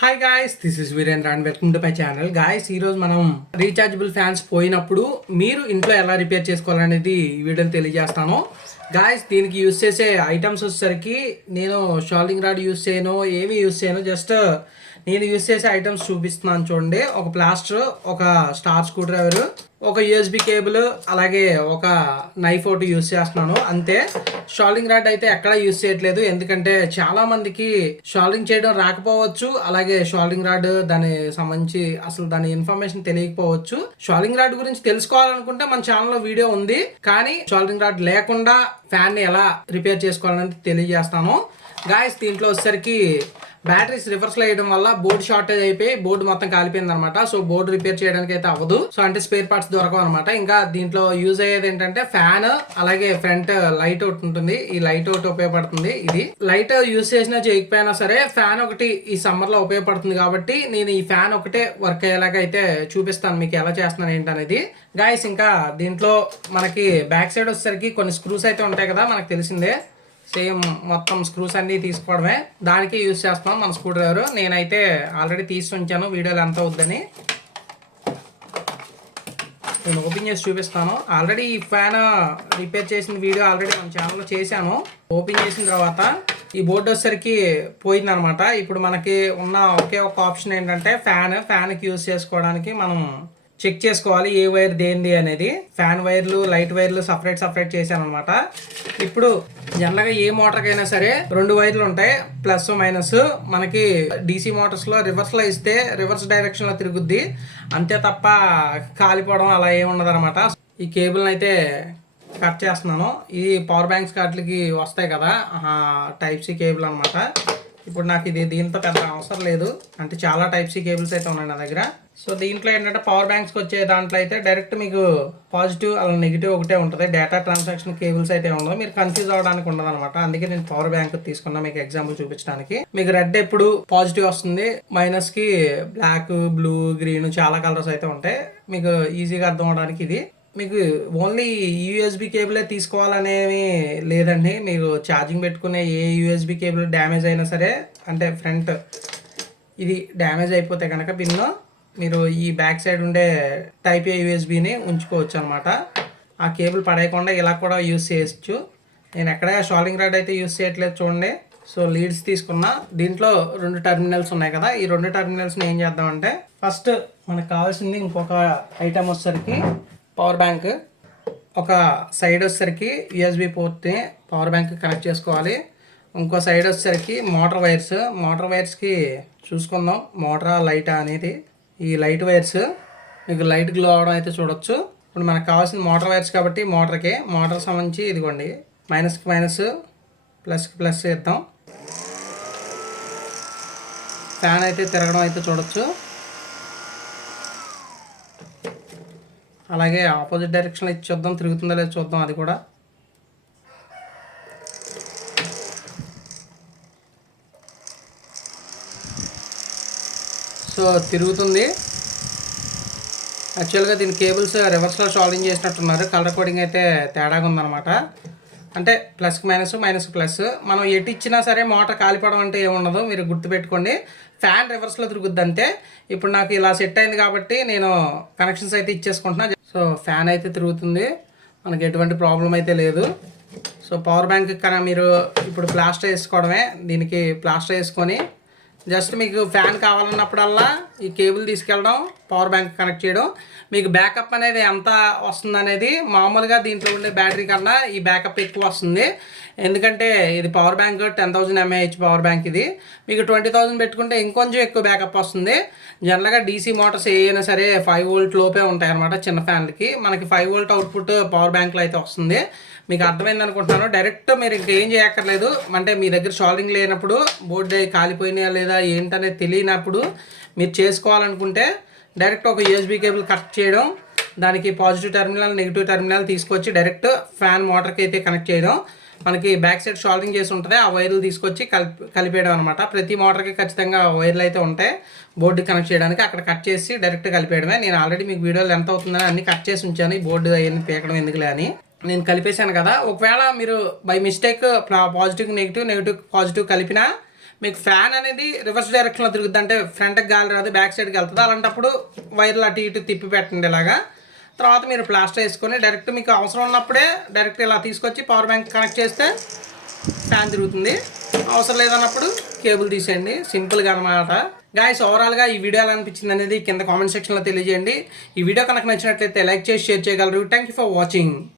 Hi guys, this is Veerendra and welcome to my channel. Guys, ఈరోజు మనం rechargeable fans పోయినప్పుడు మీరు ఇంట్లో ఎలా రిపేర్ చేసుకోవాలనేది ఈ వీడియోలో తెలియజేస్తాను. గాయ్స్, దీనికి యూస్ చేసే ఐటమ్స్ వచ్చేసరికి నేను షాల్డింగ్ రాడ్ యూస్ చేయను, ఏమి యూస్ చేయను. జస్ట్ నేను యూస్ చేసే ఐటమ్స్ చూపిస్తున్నాను చూడండి. ఒక ప్లాస్టర్, ఒక స్టార్ స్క్రూ డ్రైవర్, ఒక యూఎస్బి కేబుల్, అలాగే ఒక నైఫ్ ఒకటి యూస్ చేస్తున్నాను అంతే. షాల్డింగ్ రాడ్ అయితే ఎక్కడ యూస్ చేయట్లేదు, ఎందుకంటే చాలా మందికి షాల్డింగ్ చేయడం రాకపోవచ్చు, అలాగే షాల్డింగ్ రాడ్ దాని సంబంధించి అసలు దాని ఇన్ఫర్మేషన్ తెలియకపోవచ్చు. షాల్డింగ్ రాడ్ గురించి తెలుసుకోవాలనుకుంటే మన ఛానల్లో వీడియో ఉంది, కానీ షాల్డింగ్ రాడ్ లేకుండా ఫ్యాన్ ని ఎలా రిపేర్ చేసుకోవాలని తెలియజేస్తాను. గాయస్, దీంట్లో వచ్చేసరికి బ్యాటరీస్ రివర్స్ లో వేయడం వల్ల బోర్డు షార్టేజ్ అయిపోయి బోర్డు మొత్తం కాలిపోయింది అనమాట. సో బోర్డు రిపేర్ చేయడానికి అయితే అవ్వదు. సో అంటే స్పేర్ పార్ట్స్ దొరకవు అనమాట. ఇంకా దీంట్లో యూజ్ అయ్యేది ఏంటంటే ఫ్యాన్, అలాగే ఫ్రంట్ లైట్ ఒకటి ఉంటుంది. ఈ లైట్ ఒకటి ఉపయోగపడుతుంది. ఇది లైట్ యూజ్ చేసినా చేయకపోయినా సరే ఫ్యాన్ ఒకటి ఈ సమ్మర్ లో ఉపయోగపడుతుంది కాబట్టి నేను ఈ ఫ్యాన్ ఒకటే వర్క్ అయ్యేలాగా అయితే చూపిస్తాను మీకు ఎలా చేస్తున్నాను ఏంటనేది. గాయస్, ఇంకా దీంట్లో మనకి బ్యాక్ సైడ్ వచ్చేసరికి కొన్ని స్క్రూస్ అయితే ఉంటాయి కదా, మనకు తెలిసిందే. సేమ్ మొత్తం స్క్రూస్ అన్ని తీసుకోవడమే, దానికి యూజ్ చేస్తాం మన స్క్రూ డ్రైవర్. నేనైతే ఆల్రెడీ తీసి ఉంచాను, వీడియోలు ఎంత అవుద్దని. నేను ఓపెన్ చేసి చూపిస్తాను. ఆల్రెడీ ఈ ఫ్యాన్ రిపేర్ చేసిన వీడియో ఆల్రెడీ మన ఛానల్లో చేశాను. ఓపెన్ చేసిన తర్వాత ఈ బోర్డు వచ్చేసరికి పోయిందనమాట. ఇప్పుడు మనకి ఉన్న ఒకే ఒక ఆప్షన్ ఏంటంటే ఫ్యాన్కి యూజ్ చేసుకోవడానికి మనం చెక్ చేసుకోవాలి ఏ వైర్ దేనిది అనేది. ఫ్యాన్ వైర్లు, లైట్ వైర్లు సపరేట్ చేశాను అనమాట. ఇప్పుడు జనరల్గా ఏ మోటార్కైనా సరే 2 వైర్లు ఉంటాయి, ప్లస్ మైనస్. మనకి డీసీ మోటార్స్లో రివర్స్లో ఇస్తే రివర్స్ డైరెక్షన్లో తిరుగుద్ది, అంతే తప్ప కాలిపోవడం అలా ఏమి ఉండదు అనమాట. ఈ కేబుల్ని అయితే కట్ చేస్తున్నాను. ఇది పవర్ బ్యాంక్స్ వాటికి వస్తాయి కదా, టైప్ సి కేబుల్ అనమాట. ఇప్పుడు నాకు ఇది దీంతో పెద్ద అవసరం లేదు, అంటే చాలా టైప్ సి కేబుల్స్ అయితే ఉన్నాయి నా దగ్గర. సో దీంట్లో ఏంటంటే పవర్ బ్యాంక్స్కి వచ్చే దాంట్లో అయితే డైరెక్ట్ మీకు పాజిటివ్ అలా నెగిటివ్ ఒకటే ఉంటుంది. డేటా ట్రాన్సాక్షన్ కేబుల్స్ అయితే ఉండదు, మీరు కన్ఫ్యూజ్ అవడానికి ఉండదు అనమాట. అందుకే నేను పవర్ బ్యాంక్ తీసుకున్నా మీకు ఎగ్జాంపుల్ చూపించడానికి. మీకు రెడ్ ఎప్పుడు పాజిటివ్ వస్తుంది, మైనస్ కి బ్లాక్, బ్లూ, గ్రీన్ చాలా కలర్స్ అయితే ఉంటాయి. మీకు ఈజీగా అర్థం అవడానికి ఇది. మీకు ఓన్లీ యూఎస్బి కేబులే తీసుకోవాలనేవి లేదండి. మీరు ఛార్జింగ్ పెట్టుకునే ఏ యూఎస్బి కేబుల్ డ్యామేజ్ అయినా సరే, అంటే ఫ్రంట్ ఇది డ్యామేజ్ అయిపోతే కనుక పిన్ను, మీరు ఈ బ్యాక్ సైడ్ ఉండే టైప్ ఏ యూఎస్బిని ఉంచుకోవచ్చు అనమాట. ఆ కేబుల్ పడేయకుండా ఇలా కూడా యూస్ చేయొచ్చు. నేను ఎక్కడ షాల్డింగ్ రాడ్ అయితే యూస్ చేయట్లేదు చూడండి. సో లీడ్స్ తీసుకున్నా. దీంట్లో 2 టెర్మినల్స్ ఉన్నాయి కదా, ఈ 2 టెర్మినల్స్ని ఏం చేద్దామంటే ఫస్ట్ మనకు కావాల్సింది ఇంకొక ఐటమ్ వచ్చేసరికి పవర్ బ్యాంక్. ఒక సైడ్ వచ్చేసరికి యూఎస్బి పోర్ట్ని పవర్ బ్యాంక్ కనెక్ట్ చేసుకోవాలి. ఇంకో సైడ్ వచ్చేసరికి మోటార్ వైర్స్కి చూసుకుందాం మోటారా లైటా అనేది. ఈ లైట్ వైర్స్ మీకు లైట్ గ్లో అవడం అయితే చూడొచ్చు. ఇప్పుడు మనకు కావాల్సిన మోటార్ వైర్స్ కాబట్టి మోటార్ సంబంధించి ఇదిగోండి, మైనస్కి మైనస్, ప్లస్కి ప్లస్ ఇద్దాం. ఫ్యాన్ అయితే తిరగడం అయితే చూడొచ్చు. అలాగే ఆపోజిట్ డైరెక్షన్లో ఇచ్చి చూద్దాం, తిరుగుతుందో లేదో చూద్దాం అది కూడా. సో తిరుగుతుంది. యాక్చువల్గా దీని కేబుల్స్ రివర్స్లో షాల్డింగ్ చేసినట్టున్నారు, కలర్ కోడింగ్ అయితే తేడాగా ఉందన్నమాట. అంటే ప్లస్కి మైనస్, మైనస్కి ప్లస్. మనం ఎటు ఇచ్చినా సరే మోటార్ కాలిపోవడం అంటే ఏముండదు, మీరు గుర్తుపెట్టుకోండి. ఫ్యాన్ రివర్స్లో తిరుగుద్ది అంతే. ఇప్పుడు నాకు ఇలా సెట్ అయింది కాబట్టి నేను కనెక్షన్స్ అయితే ఇచ్చేసుకుంటున్నా. సో ఫ్యాన్ అయితే తిరుగుతుంది, మనకి ఎటువంటి ప్రాబ్లం అయితే లేదు. సో పవర్ బ్యాంక్ కన్నా మీరు ఇప్పుడు ప్లాస్టర్ వేసుకోవడమే. దీనికి ప్లాస్టర్ వేసుకొని జస్ట్ మీకు ఫ్యాన్ కావాలన్నప్పుడల్లా ఈ కేబుల్ తీసుకెళ్ళడం, పవర్ బ్యాంక్ కనెక్ట్ చేయడం. మీకు బ్యాకప్ అనేది ఎంత వస్తుంది అనేది మామూలుగా దీంట్లో ఉండే బ్యాటరీ కన్నా ఈ బ్యాకప్ ఎక్కువ వస్తుంది. ఎందుకంటే ఇది power bank 10,000 mAh power bank. ఇది మీకు 20,000 పెట్టుకుంటే ఇంకొంచెం ఎక్కువ బ్యాకప్ వస్తుంది. జనరల్గా డీసీ మోటార్స్ ఏదైనా సరే 5 వోల్ట్ లోపే ఉంటాయి అనమాట చిన్న ఫ్యాన్లకి. మనకి 5 వోల్ట్ అవుట్పుట్ పవర్ బ్యాంక్లో అయితే వస్తుంది. మీకు అర్థమైంది అనుకుంటున్నాను. డైరెక్ట్ మీరు ఇంకేం చేయక్కర్లేదు. అంటే మీ దగ్గర షాల్డింగ్ లేనప్పుడు, బోర్డు కాలిపోయినాయా లేదా ఏంటనేది తెలియనప్పుడు మీరు చేసుకోవాలనుకుంటే డైరెక్ట్ ఒక యూఎస్బి కేబుల్ కట్ చేయడం, దానికి పాజిటివ్ టెర్మినల్, నెగిటివ్ టెర్మినల్ తీసుకొచ్చి డైరెక్ట్ ఫ్యాన్ మోటార్కి అయితే కనెక్ట్ చేయడం. మనకి బ్యాక్ సైడ్ షాల్డింగ్ చేసి ఉంటుంది, ఆ వైర్లు తీసుకొచ్చి కలిపేయడం అనమాట. ప్రతి మోటార్కి ఖచ్చితంగా వైర్లు అయితే ఉంటాయి బోర్డు కనెక్ట్ చేయడానికి. అక్కడ కట్ చేసి డైరెక్ట్ కలిపేయడమే. నేను ఆల్రెడీ మీకు వీడియోలు ఎంత అవుతుందని అన్ని కట్ చేసి ఉంచాను, ఈ బోర్డు అవన్నీ పీకడం ఎందుకులే అని. నేను కలిపేశాను కదా. ఒకవేళ మీరు by mistake positive negative positive కలిపినా మీకు ఫ్యాన్ అనేది రివర్స్ డైరెక్షన్లో తిరుగుద్ది, అంటే ఫ్రంట్కి గాలి రాదు, బ్యాక్ సైడ్కి వెళ్తుంది. అలాంటప్పుడు వైర్లు అటు ఇటు తిప్పి పెట్టండి ఇలాగా. తర్వాత మీరు ప్లాస్టర్ వేసుకొని డైరెక్ట్ మీకు అవసరం ఉన్నప్పుడే డైరెక్ట్ ఇలా తీసుకొచ్చి పవర్ బ్యాంక్ కనెక్ట్ చేస్తే ఫ్యాన్ తిరుగుతుంది. అవసరం లేదన్నప్పుడు కేబుల్ తీసేయండి. సింపుల్గా అనమాట. గాయస్, ఓవరాల్గా ఈ వీడియో ఎలా అనిపించింది అనేది కింద కామెంట్ సెక్షన్లో తెలియజేయండి. ఈ వీడియో కనుక నచ్చినట్లయితే లైక్ చేసి షేర్ చేయగలరు. Thank you for watching.